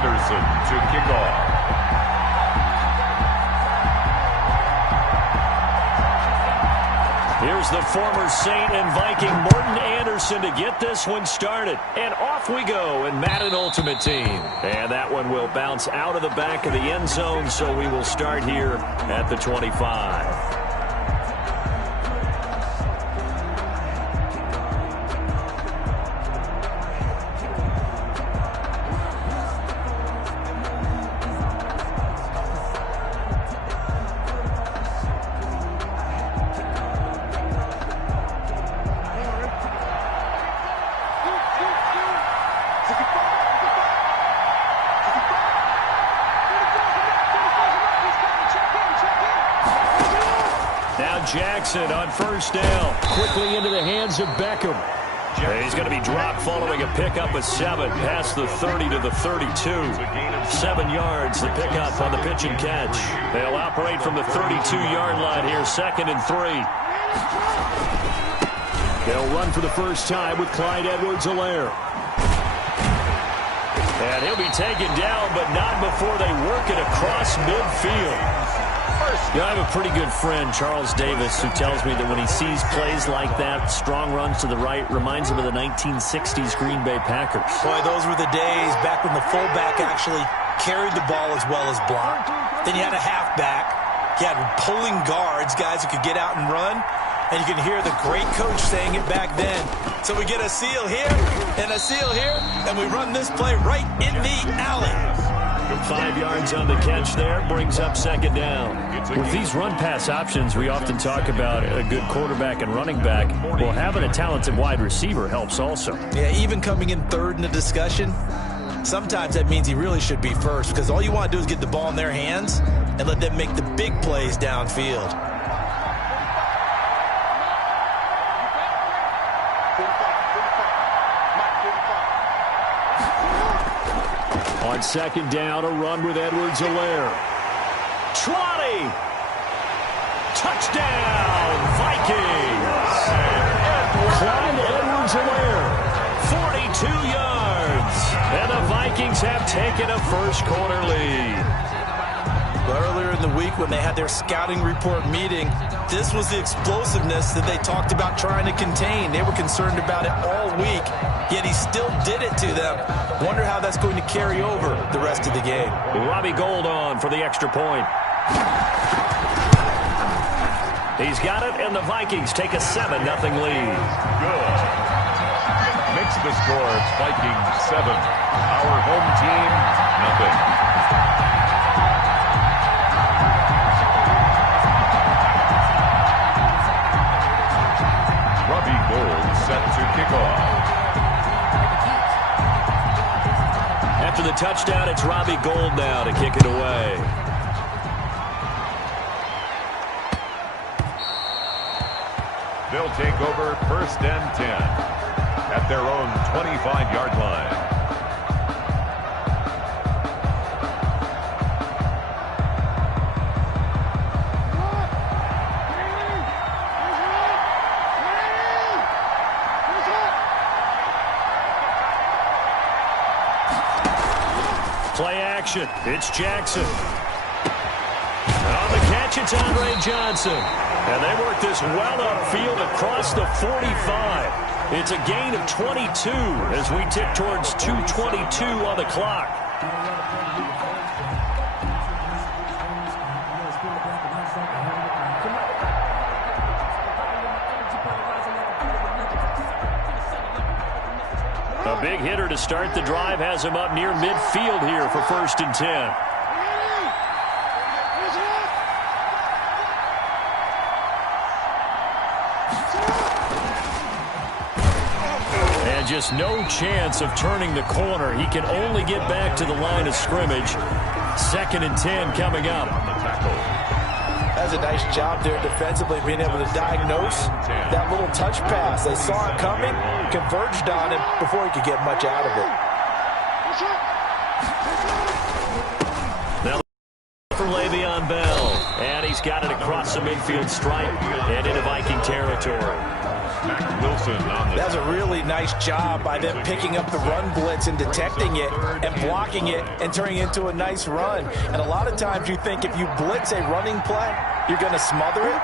Anderson to kick off. Here's the former Saint and Viking Morton Anderson to get this one started. And off we go in Madden Ultimate Team. And that one will bounce out of the back of the end zone, so we will start here at the 25. Jackson on first down. Quickly into the hands of Beckham. He's going to be dropped following a pickup of 7 past the 30 to the 32. 7 yards, the pickup on the pitch and catch. They'll operate from the 32-yard line here, 2nd and 3. They'll run for the first time with Clyde Edwards-Helaire. And he'll be taken down, but not before they work it across midfield. Yeah, I have a pretty good friend, Charles Davis, who tells me that when he sees plays like that, strong runs to the right, reminds him of the 1960s Green Bay Packers. Boy, those were the days back when the fullback actually carried the ball as well as blocked. Then you had a halfback. You had pulling guards, guys who could get out and run. And you can hear the great coach saying it back then. So we get a seal here and a seal here, and we run this play right in the alley. 5 yards on the catch there, brings up 2nd down. With these run-pass options, we often talk about a good quarterback and running back. Well, having a talented wide receiver helps also. Yeah, even coming in 3rd in the discussion, sometimes that means he really should be first, because all you want to do is get the ball in their hands and let them make the big plays downfield. On 2nd down, a run with Edwards-Helaire. Trotty! Touchdown, Vikings! Clyde Edwards-Helaire, 42 yards. And the Vikings have taken a first-quarter lead. Earlier in the week when they had their scouting report meeting, this was the explosiveness that they talked about trying to contain. They were concerned about it all week, yet he still did it to them. Wonder how that's going to carry over the rest of the game. Robbie Gould on for the extra point. He's got it, and the Vikings take a 7-0 lead. Good. Makes the score. It's Vikings 7. Our home team, nothing. Robbie Gould set to kick off. After the touchdown, it's Robbie Gould now to kick it away. They'll take over 1st and 10 at their own 25-yard line. Play action. It's Jackson. And on the catch, it's Andre Johnson. And they work this well upfield across the 45. It's a gain of 22 as we tick towards 2:22 on the clock. A big hitter to start the drive has him up near midfield here for 1st and 10. And just no chance of turning the corner. He can only get back to the line of scrimmage. 2nd and 10 coming up. That's a nice job there defensively, being able to diagnose that little touch pass. They saw it coming, converged on him before he could get much out of it. Now for Le'Veon Bell. And he's he's got it across the midfield stripe and into Viking territory. That's a really nice job by them picking up the run blitz and detecting it and blocking it and turning it into a nice run. And a lot of times you think if you blitz a running play, you're going to smother it.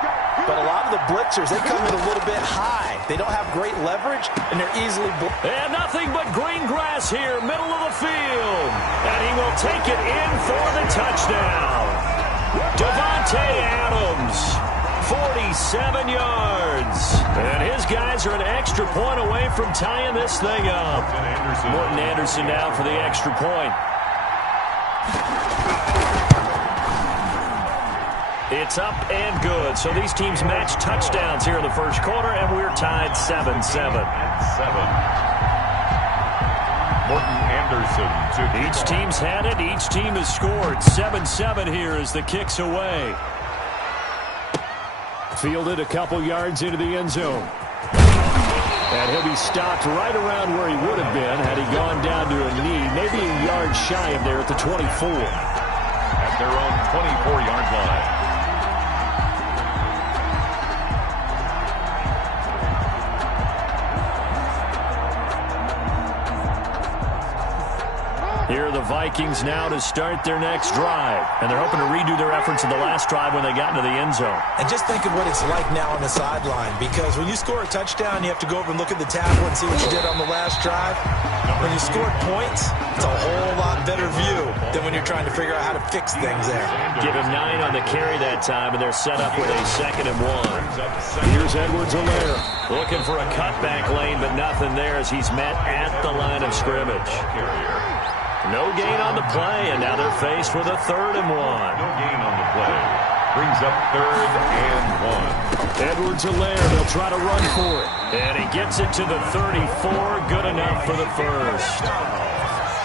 But a lot of the blitzers, they come in a little bit high. They don't have great leverage, and they're easily and nothing but green grass here, middle of the field. And he will take it in for the touchdown. Devontae Adams, 47 yards. And his guys are an extra point away from tying this thing up. Morton Anderson now for the extra point. It's up and good. So these teams match touchdowns here in the first quarter, and we're tied 7-7. Morton Anderson. Each team's had it. Each team has scored. 7-7 here as the kick's away. Fielded a couple yards into the end zone. And he'll be stopped right around where he would have been had he gone down to a knee, maybe a yard shy of there at the 24. At their own 24-yard line. Here are the Vikings now to start their next drive. And they're hoping to redo their efforts in the last drive when they got into the end zone. And just think of what it's like now on the sideline. Because when you score a touchdown, you have to go over and look at the tablet and see what you did on the last drive. When you scored points, it's a whole lot better view than when you're trying to figure out how to fix things there. Give him 9 on the carry that time, and they're set up with a 2nd and 1. Here's Edwards-Helaire. Looking for a cutback lane, but nothing there as he's met at the line of scrimmage. No gain on the play, and now they're faced with a 3rd and 1. No gain on the play. Brings up 3rd and 1. Edwards-Helaire, they'll try to run for it. And he gets it to the 34. Good enough for the first.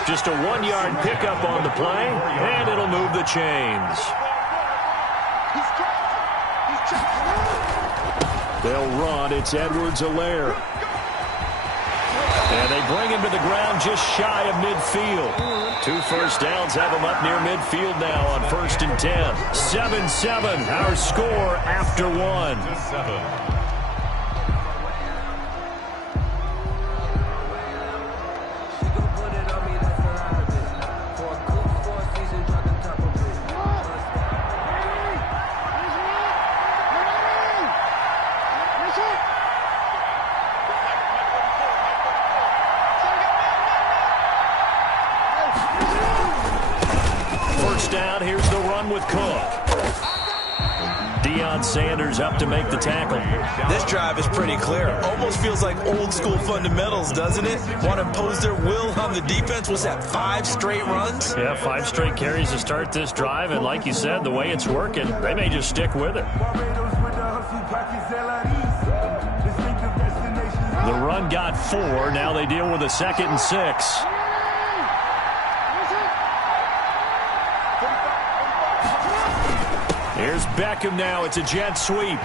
Just a 1-yard pickup on the play, and it'll move the chains. They'll run. It's Edwards-Helaire. And they bring him to the ground just shy of midfield. 2 first downs have him up near midfield now on 1st and 10. 7-7, our score after 1. Down, here's the run with Cook. Deion Sanders up to make the tackle. This drive is pretty clear. Almost feels like old school fundamentals, doesn't it? Want to impose their will on the defense. What's that, 5 straight runs? Yeah, 5 straight carries to start this drive, and like you said, the way it's working, they may just stick with it. The run got 4. Now they deal with a 2nd and 6. Here's Beckham now. It's a jet sweep.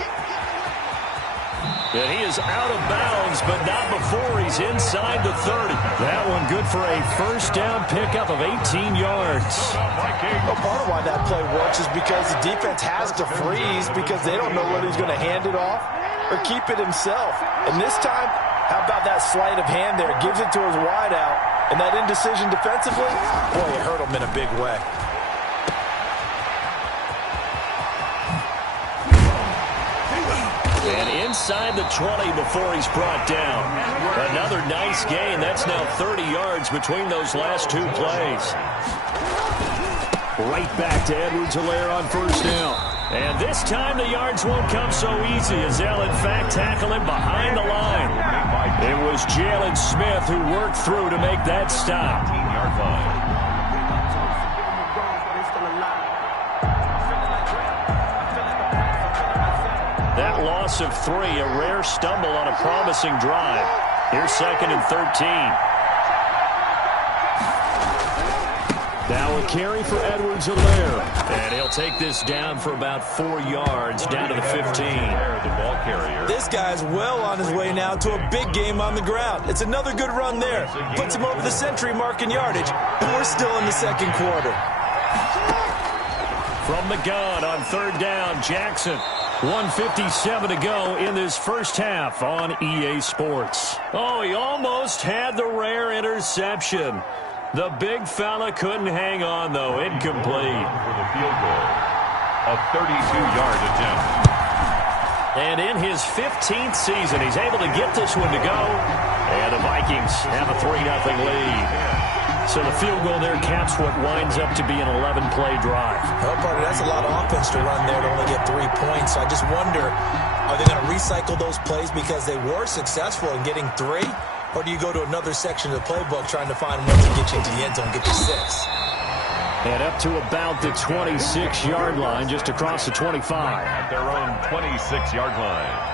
And he is out of bounds, but not before he's inside the 30. That one good for a first down pickup of 18 yards. Well, part of why that play works is because the defense has to freeze because they don't know whether he's going to hand it off or keep it himself. And this time, how about that sleight of hand there? Gives it to his wideout. And that indecision defensively, boy, it hurt him in a big way. And inside the 20 before he's brought down. Another nice gain. That's now 30 yards between those last 2 plays. Right back to Edwards-Helaire on first down. And this time the yards won't come so easy as they'll in fact tackle him behind the line. It was Jalen Smith who worked through to make that stop. 18-yard line. That loss of 3, a rare stumble on a promising drive. Here's 2nd and 13. Now a carry for Edwards-Helaire. And he'll take this down for about 4 yards, down to the 15. The ball carrier. This guy's well on his way now to a big game on the ground. It's another good run there. Puts him over the century mark in yardage, and we're still in the 2nd quarter. from the gun on third down. Jackson. 1:57 to go in this first half on EA Sports. Oh, he almost had the rare interception. The big fella couldn't hang on, though. Incomplete. For the field goal. A 32-yard attempt. And in his 15th season, he's able to get this one to go. And the Vikings have a 3-0 lead. So the field goal there caps what winds up to be an 11-play drive. Well, partner, that's a lot of offense to run there to only get 3 points. So I just wonder, are they going to recycle those plays because they were successful in getting 3? Or do you go to another section of the playbook trying to find one to get you into the end zone and get you 6? And up to about the 26-yard line, just across the 25. At their own 26-yard line.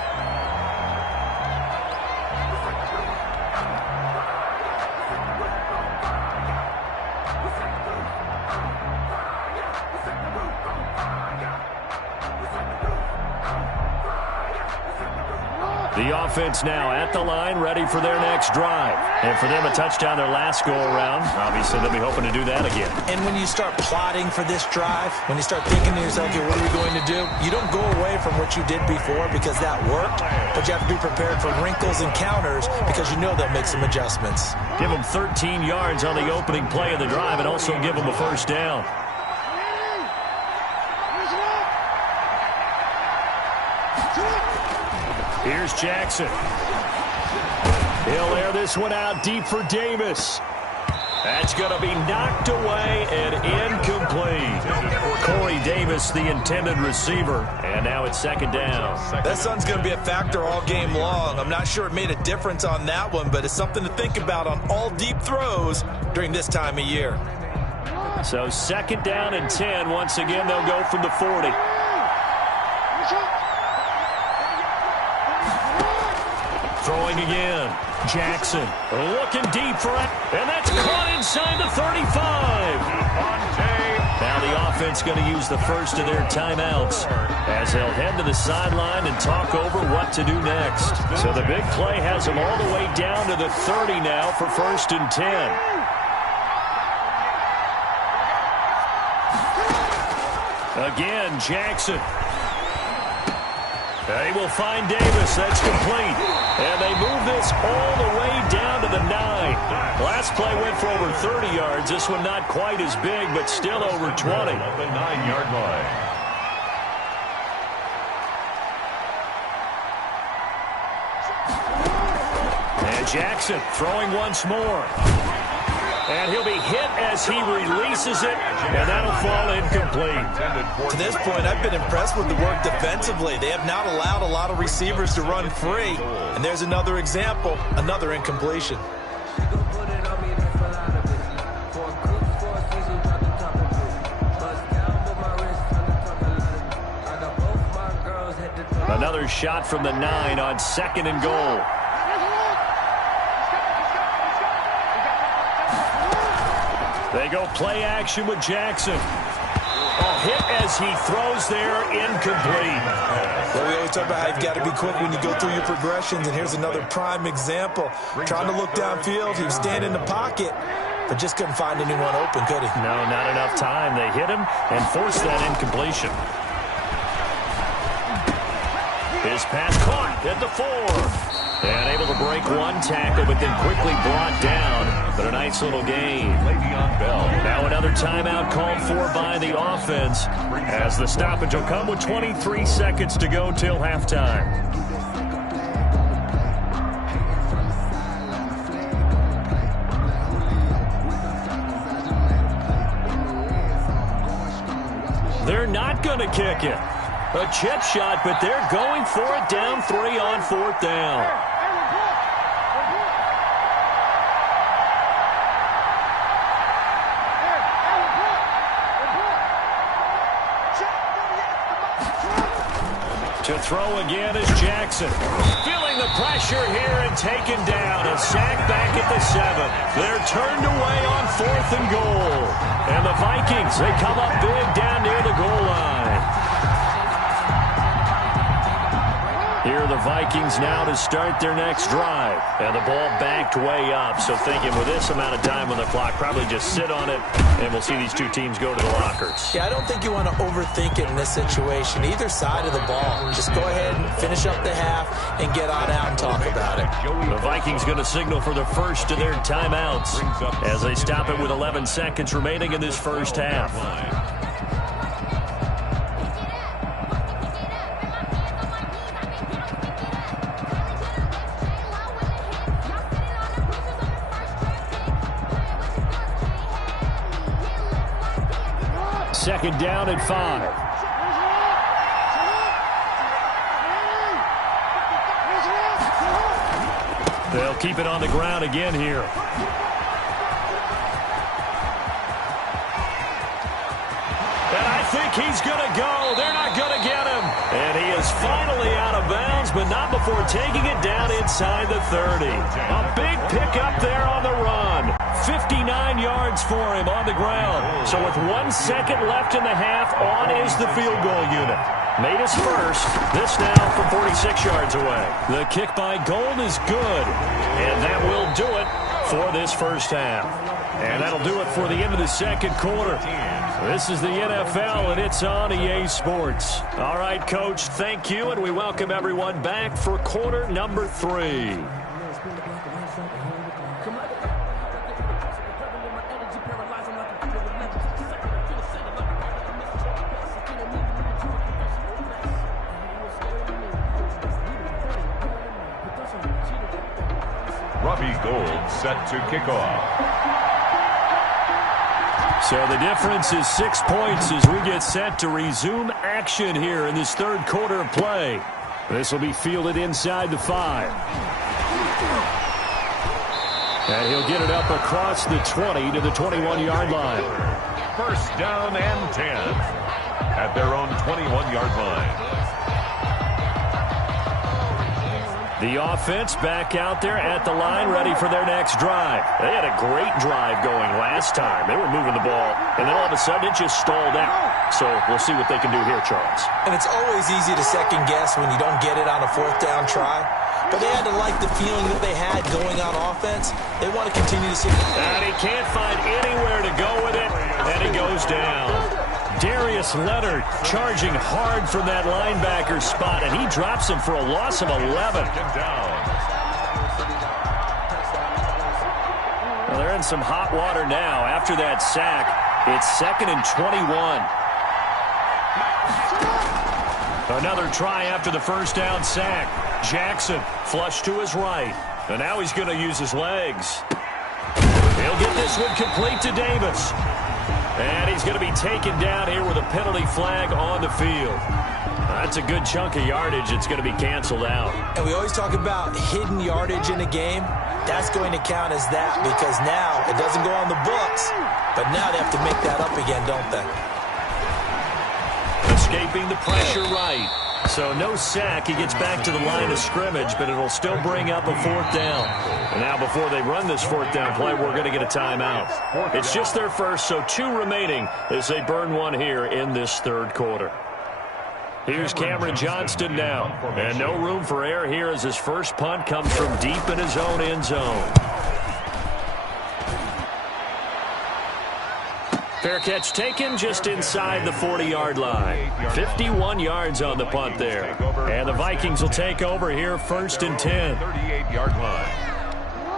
The offense now at the line, ready for their next drive. And for them, a touchdown their last go-around. Obviously, they'll be hoping to do that again. And when you start plotting for this drive, when you start thinking to yourself, okay, what are we going to do? You don't go away from what you did before because that worked, but you have to be prepared for wrinkles and counters because you know they'll make some adjustments. Give them 13 yards on the opening play of the drive and also give them a first down. Here's Jackson. He'll air this one out deep for Davis. That's going to be knocked away and incomplete. Corey Davis, the intended receiver, and now it's second down. That sun's going to be a factor all game long. I'm not sure it made a difference on that one, but it's something to think about on all deep throws during this time of year. So second down and 10. Once again, they'll go from the 40. Throwing again. Jackson looking deep for it. And that's caught inside the 35. Now the offense going to use the first of their timeouts as they'll head to the sideline and talk over what to do next. So the big play has them all the way down to the 30 now for first and 10. Again, Jackson. They will find Davis. That's complete. And they move this all the way down to the 9. Last play went for over 30 yards. This one not quite as big, but still over 20. At the 9-yard line. And Jackson throwing once more. And he'll be hit as he releases it, and that'll fall incomplete. To this point, I've been impressed with the work defensively. They have not allowed a lot of receivers to run free. And there's another example, another incompletion. Another shot from the 9 on second and goal. They go play action with Jackson. Hit as he throws there, incomplete. Well, we always talk about how you've got to be quick when you go through your progressions, and here's another prime example. Trying to look downfield, he was standing in the pocket, but just couldn't find anyone open, could he? No, not enough time. They hit him and forced that incompletion. His pass caught at the 4. And able to break one tackle, but then quickly brought down. But a nice little gain. Now another timeout called for by the offense, as the stoppage will come with 23 seconds to go till halftime. They're not going to kick it. A chip shot, but they're going for it down 3 on 4th down. To throw again is Jackson. Feeling the pressure here and taken down. A sack back at the 7. They're turned away on 4th and goal. And the Vikings, they come up big down near the goal line. Here are the Vikings now to start their next drive. And the ball backed way up. So thinking with this amount of time on the clock, probably just sit on it, and we'll see these two teams go to the lockers. Yeah, I don't think you want to overthink it in this situation. Either side of the ball. Just go ahead and finish up the half and get on out and talk about it. The Vikings going to signal for the first of their timeouts as they stop it with 11 seconds remaining in this first half. Second down at 5. They'll keep it on the ground again here. And I think he's going to go. They're not going to get him. And he is finally out of bounds, but not before taking it down inside the 30. A big pickup there on the run. 59 yards for him on the ground. So with 1 second left in the half, on is the field goal unit. Made his first. This now from 46 yards away. The kick by Gold is good. And that will do it for this first half. And that'll do it for the end of the second quarter. This is the NFL, and it's on EA Sports. All right, Coach, thank you, and we welcome everyone back for quarter number 3. Robbie Gould set to kick off. So the difference is 6 points as we get set to resume action here in this third quarter of play. This will be fielded inside the 5. And he'll get it up across the 20 to the 21-yard line. First down and 10 at their own 21-yard line. The offense back out there at the line, ready for their next drive. They had a great drive going last time. They were moving the ball, and then all of a sudden it just stalled out. So we'll see what they can do here, Charles. And it's always easy to second guess when you don't get it on a fourth down try. But they had to like the feeling that they had going on offense. They want to continue to see. And he can't find anywhere to go with it, and he goes down. Darius Leonard charging hard from that linebacker spot, and he drops him for a loss of 11. Well, they're in some hot water now. After that sack, it's 2nd and 21. Another try after the first down sack. Jackson flush to his right, and now he's going to use his legs. He'll get this one complete to Davis. And he's going to be taken down here with a penalty flag on the field. That's a good chunk of yardage. It's going to be canceled out. And we always talk about hidden yardage in a game. That's going to count as that because now it doesn't go on the books. But now they have to make that up again, don't they? Escaping the pressure right. So no sack. He gets back to the line of scrimmage, but it'll still bring up a fourth down. And now before they run this fourth down play, we're going to get a timeout. It's just their first, so 2 remaining as they burn one here in this third quarter. Here's Cameron Johnston now. And no room for error here as his first punt comes from deep in his own end zone. Fair catch taken just inside the 40-yard line. 51 yards on the punt there. And the Vikings will take over here 1st and 10. 38-yard line.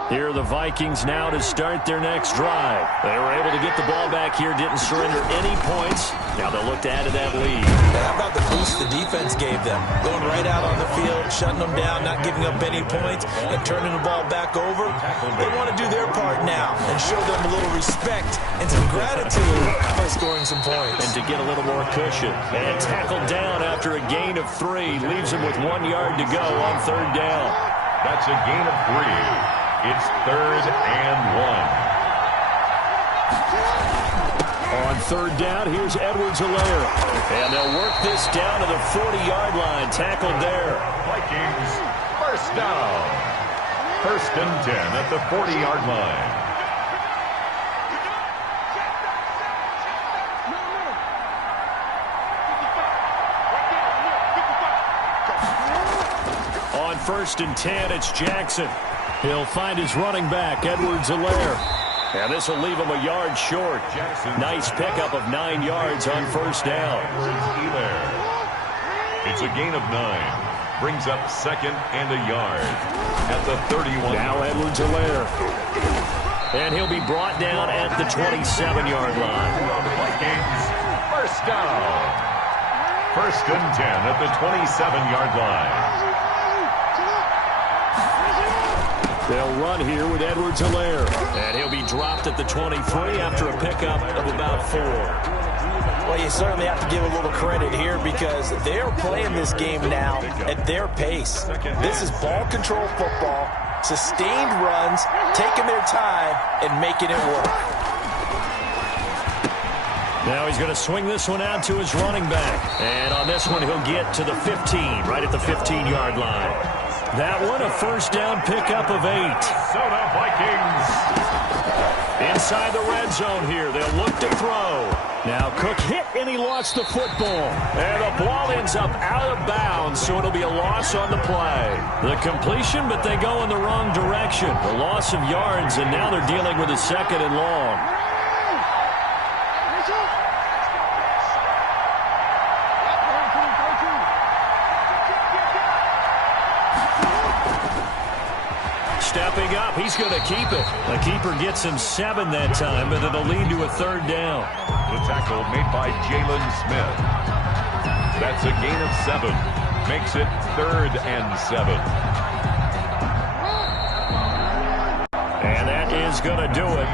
Here are the Vikings now to start their next drive. They were able to get the ball back here, didn't surrender any points. Now they'll look to add to that lead. How about the boost the defense gave them? Going right out on the field, shutting them down, not giving up any points, and turning the ball back over. They want to do their part now and show them a little respect and some gratitude by scoring some points. And to get a little more cushion. And tackled down after a gain of 3. Leaves him with 1 yard to go on 3rd down. That's a gain of 3. It's 3rd and 1. On 3rd down, here's Edwards-Helaire. And they'll work this down to the 40-yard line. Tackled there. Vikings, first down. 1st and 10 at the 40-yard line. 1st and 10. It's Jackson. He'll find his running back, Edwards-Helaire. And this will leave him a yard short. Nice pickup of 9 yards on 1st down. It's a gain of 9. Brings up 2nd and a yard at the 31. Now Edwards-Helaire. And he'll be brought down at the 27-yard line. Vikings, 1st down. 1st and 10 at the 27-yard line. They'll run here with Edwards-Helaire. And he'll be dropped at the 23 after a pickup of about 4. Well, you certainly have to give a little credit here because they're playing this game now at their pace. This is ball control football, sustained runs, taking their time, and making it work. Now he's going to swing this one out to his running back. And on this one, he'll get to the 15, right at the 15-yard line. That one, a 1st down pickup of 8. Minnesota Vikings. Inside the red zone here. They'll look to throw. Now Cook hit, and he lost the football. And the ball ends up out of bounds, so it'll be a loss on the play. The completion, but they go in the wrong direction. The loss of yards, and now they're dealing with a 2nd and long. Stepping up, he's going to keep it. The keeper gets him 7 that time, but it'll lead to a 3rd down. The tackle made by Jalen Smith. That's a gain of 7. Makes it 3rd and 7. And that is going to do it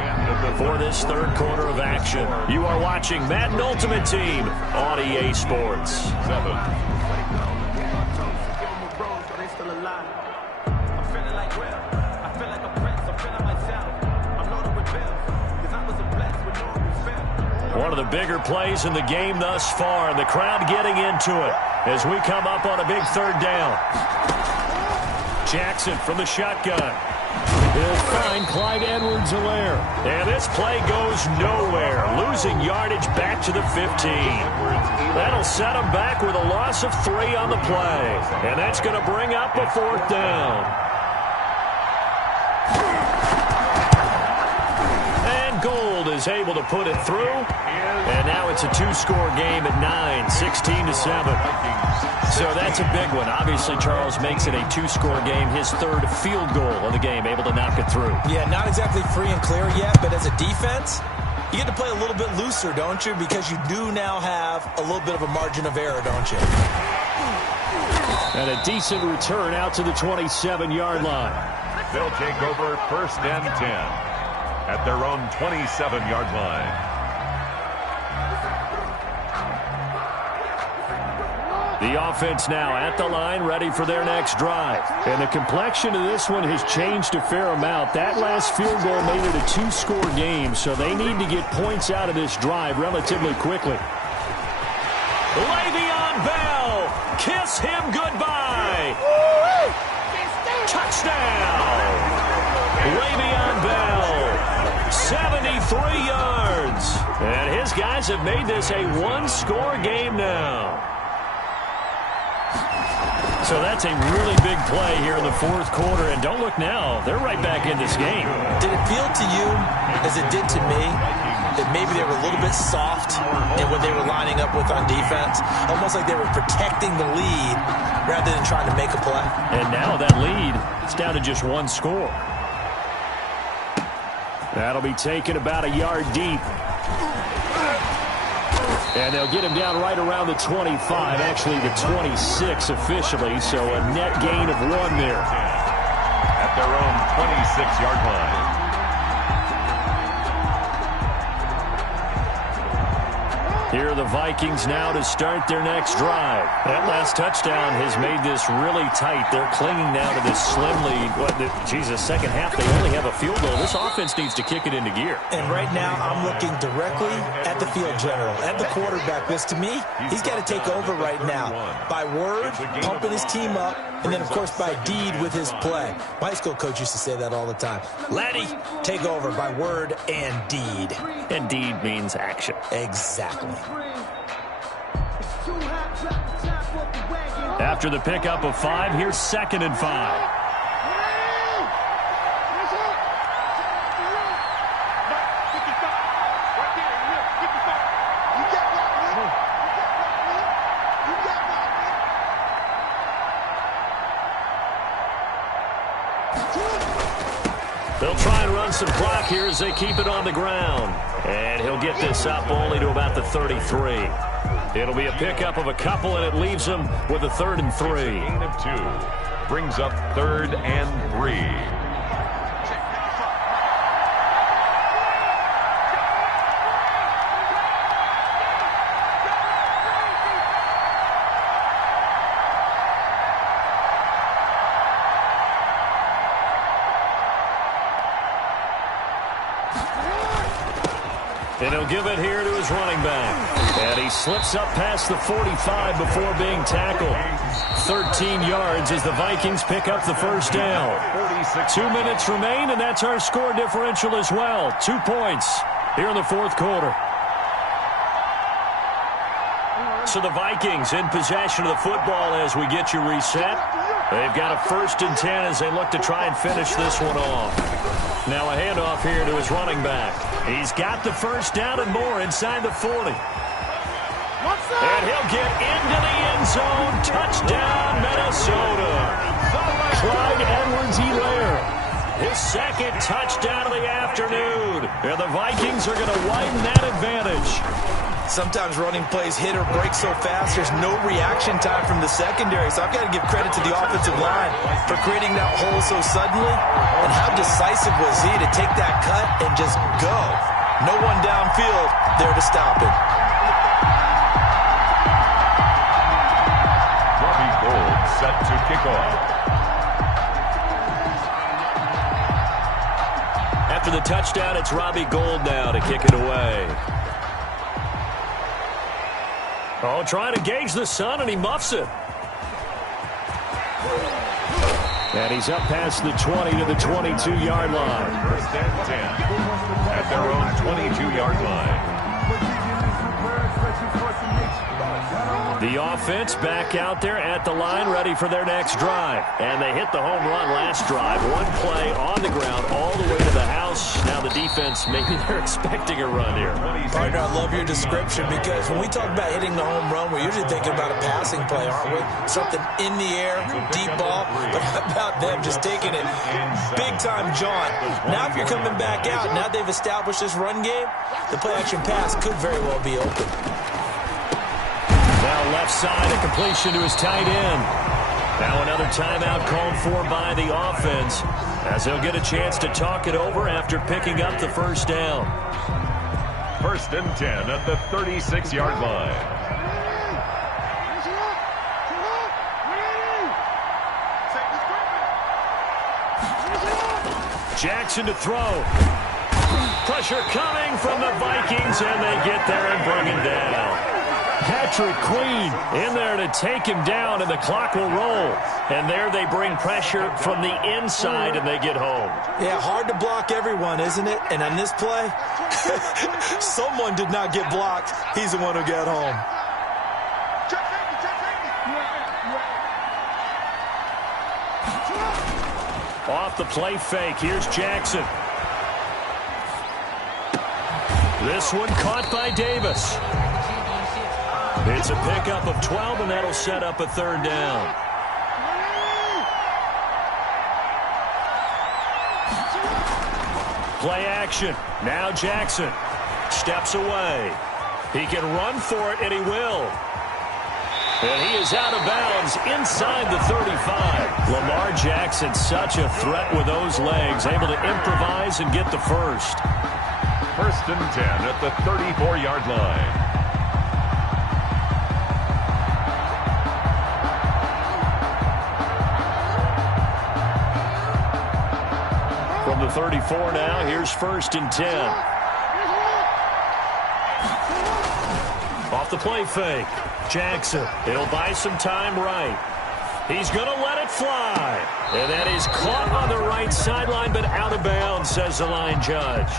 for this 3rd quarter of action. You are watching Madden Ultimate Team on EA Sports. 7. One of the bigger plays in the game thus far, and the crowd getting into it as we come up on a big 3rd down. Jackson from the shotgun. He'll find Clyde Edwards-Helaire. And this play goes nowhere, losing yardage back to the 15. That'll set him back with a loss of 3 on the play. And that's going to bring up a 4th down. Gold is able to put it through, and now it's a 2-score game at 9, 16-7. So that's a big one. Obviously, Charles makes it a 2-score game, his 3rd field goal of the game, able to knock it through. Yeah, not exactly free and clear yet, but as a defense, you get to play a little bit looser, don't you? Because you do now have a little bit of a margin of error, don't you? And a decent return out to the 27-yard line. They'll take over 1st and 10. At their own 27-yard line. The offense now at the line, ready for their next drive. And the complexion of this one has changed a fair amount. That last field goal made it a 2-score game, so they need to get points out of this drive relatively quickly. Le'Veon Bell, kiss him goodbye. Touchdown. Le'Veon Bell. 73 yards. And his guys have made this a 1-score game now. So that's a really big play here in the 4th quarter. And don't look now, they're right back in this game. Did it feel to you, as it did to me, that maybe they were a little bit soft in what they were lining up with on defense? Almost like they were protecting the lead rather than trying to make a play. And now that lead, it's down to just 1 score. That'll be taken about a yard deep. And they'll get him down right around the 25, actually the 26 officially, so a net gain of 1 there. At their own 26-yard line. Here are the Vikings now to start their next drive. That last touchdown has made this really tight. They're clinging now to this slim lead. Second half, they only have a field goal. This offense needs to kick it into gear. And right now, I'm looking directly at the field general, at the quarterback. Because to me, he's got to take over right now. By word, pumping his team up, and then, of course, by deed with his play. My high school coach used to say that all the time. Laddie, take over by word and deed. And deed means action. Exactly. After the pickup of 5, here's 2nd and 5. They'll try and run some clock here as they keep it on the ground. And he'll get this up only to about the 33. It'll be a pickup of a couple, and it leaves them with a 3rd and 3. Gain of 2. Brings up 3rd and 3. And he'll give it here to his running back. And he slips up past the 45 before being tackled. 13 yards as the Vikings pick up the first down. 2 minutes remain, and that's our score differential as well. 2 points here in the 4th quarter. So the Vikings in possession of the football as we get you reset. They've got a 1st and 10 as they look to try and finish this one off. Now a handoff here to his running back. He's got the first down and more inside the 40. And he'll get into the end zone. Touchdown, Minnesota. Clyde Edwards-Helaire. His 2nd touchdown of the afternoon. And the Vikings are going to widen that advantage. Sometimes running plays hit or break so fast, there's no reaction time from the secondary. So I've got to give credit to the offensive line for creating that hole so suddenly. And how decisive was he to take that cut and just go? No one downfield there to stop him. Robbie Gould set to kick off. After the touchdown, it's Robbie Gould now to kick it away. Oh, trying to gauge the sun, and he muffs it. And he's up past the 20 to the 22-yard line. 1st and 10 at their own 22-yard line. The offense back out there at the line, ready for their next drive. And they hit the home run last drive. 1 play on the ground all the way to the house. Now the defense, maybe they're expecting a run here. Partner, I love your description because when we talk about hitting the home run, we're usually thinking about a passing play, aren't we? Something in the air, deep ball. But how about them just taking it big-time jaunt? Now if you're coming back out, now they've established this run game, the play-action pass could very well be open. Now left side, a completion to his tight end. Now another timeout called for by the offense as they'll get a chance to talk it over after picking up the first down. 1st and 10 at the 36-yard line. Jackson to throw. Pressure coming from the Vikings, and they get there and bring him down. Patrick Queen in there to take him down, and the clock will roll. And there they bring pressure from the inside, and they get home. Yeah, hard to block everyone, isn't it? And on this play, someone did not get blocked. He's the one who got home. Off the play fake, here's Jackson. This one caught by Davis. It's a pickup of 12, and that'll set up a 3rd down. Play action. Now Jackson steps away. He can run for it, and he will. And he is out of bounds inside the 35. Lamar Jackson, such a threat with those legs, able to improvise and get the first. 1st and 10 at the 34-yard line. From the 34 now, here's 1st and 10. Off the play fake. Jackson, it'll buy some time right. He's going to let it fly. And that is caught on the right sideline, but out of bounds, says the line judge.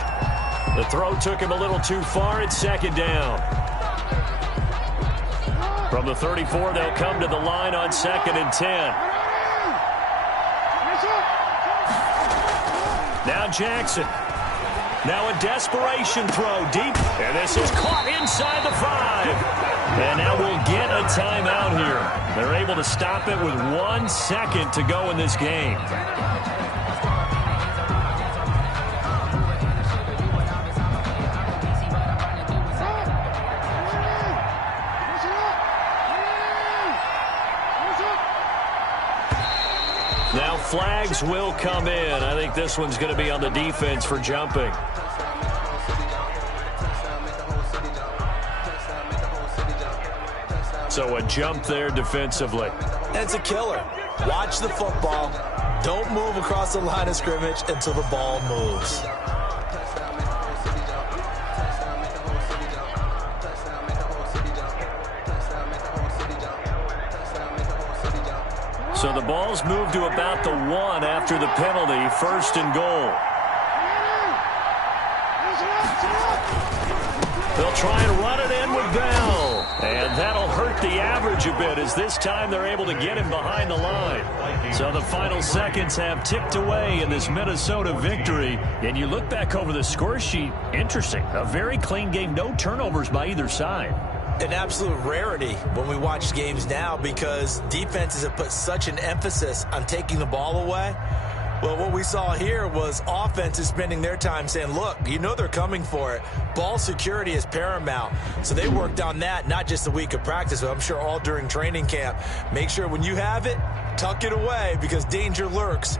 The throw took him a little too far. It's 2nd down. From the 34, they'll come to the line on 2nd and 10. Now Jackson. Now a desperation throw deep. And this is caught inside the 5. And now we'll get a timeout here. They're able to stop it with 1 second to go in this game. Now flags will come in. I think this one's going to be on the defense for jumping. So a jump there defensively. And it's a killer. Watch the football. Don't move across the line of scrimmage until the ball moves. So the ball's moved to about the 1 after the penalty. 1st and goal. They'll try and run it in with Bell. And that'll hurt the average a bit as this time they're able to get him behind the line. So the final seconds have ticked away in this Minnesota victory. And you look back over the score sheet, interesting. A very clean game, no turnovers by either side. An absolute rarity when we watch games now because defenses have put such an emphasis on taking the ball away. Well, what we saw here was offenses spending their time saying, look, you know they're coming for it. Ball security is paramount. So they worked on that, not just a week of practice, but I'm sure all during training camp. Make sure when you have it, tuck it away because danger lurks.